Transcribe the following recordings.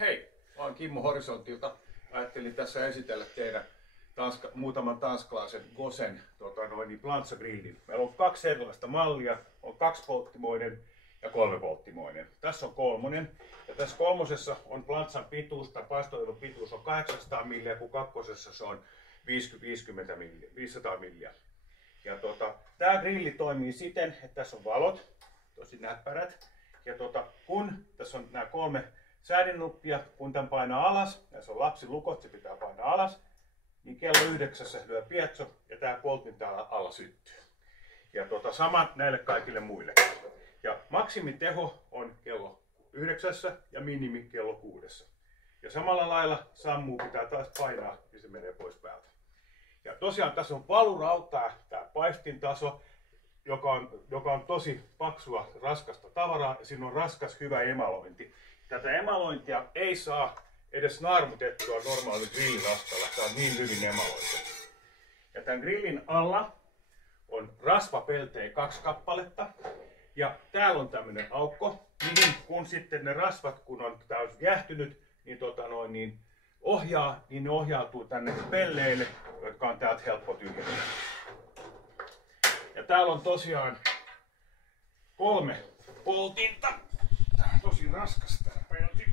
Hei, olen Kimmo Horisontilta. Ajattelin tässä esitellä teidän muutaman tanskalaisen Gosen Plancha-grillin. Meillä on kaksi erilaista mallia, on 2-polttimoinen ja 3-polttimoinen. Tässä on kolmonen, ja tässä kolmosessa on planchan pituus tai paistoilun pituus on 800 milliä, kun kakkosessa se on 500 milliä. Ja tämä grilli toimii siten, että tässä on valot, tosi näppärät, ja kun tässä on nämä 3 säädinnuppia, kun tämän painaa alas, ja se on lapsilukot, se pitää painaa alas, niin kello 9 lyö pietso ja tämä poltin täällä alla syttyy. Ja sama näille kaikille muille. Ja maksimiteho on kello 9 ja minimi kello 6. Ja samalla lailla sammuu pitää taas painaa, niin se menee pois päältä. Ja tosiaan tässä on valurautaa tämä paistintaso, joka on tosi paksua, raskasta tavaraa, ja siinä on raskas, hyvä emalointi. Tätä emalointia ei saa edes narmutettua normaali grillirastalla, tämä on niin hyvin emaloitettu. Ja tämän grillin alla on rasvapeltejä 2 kappaletta, ja täällä on tämmöinen aukko, mihin kun sitten ne rasvat, kun on täysin jäähtynyt, niin ne ohjautuu tänne pelleille, jotka on täältä helppo tyhjentää. Ja täällä on tosiaan 3 poltinta. Tää on tosi raskas tää pelti.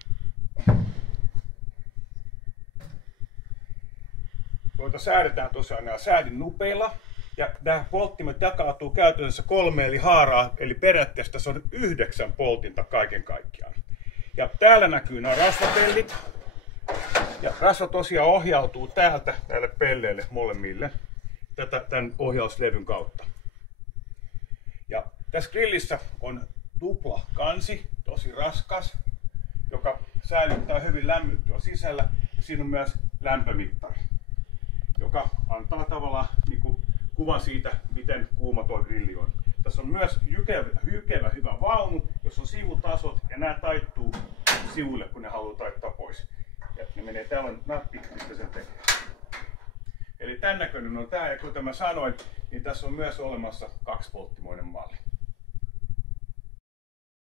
Säädetään tosiaan nämä säädinnupeilla. Ja nämä polttimet jakautuu käytännössä 3 eli haaraa, eli periaatteessa tässä on 9 poltinta kaiken kaikkiaan. Ja täällä näkyy nämä rasvapellit. Ja rasva tosiaan ohjautuu täältä näille pelleille molemmille tämän ohjauslevyn kautta. Ja tässä grillissä on tupla kansi, tosi raskas, joka säilyttää hyvin lämmittyä sisällä. Ja siinä on myös lämpömittari, joka antaa tavallaan kuvan siitä, miten kuuma tuo grilli on. Tässä on myös jykevä hyvä vaunu, jossa on sivutasot ja nämä taittuu sivuille, kun ne haluaa taittaa pois. Ja ne menee, täällä on nappi, mistä sen tekee. Eli tämän näköinen on tämä, ja kuten mä sanoin, niin tässä on myös olemassa 2 polttimia.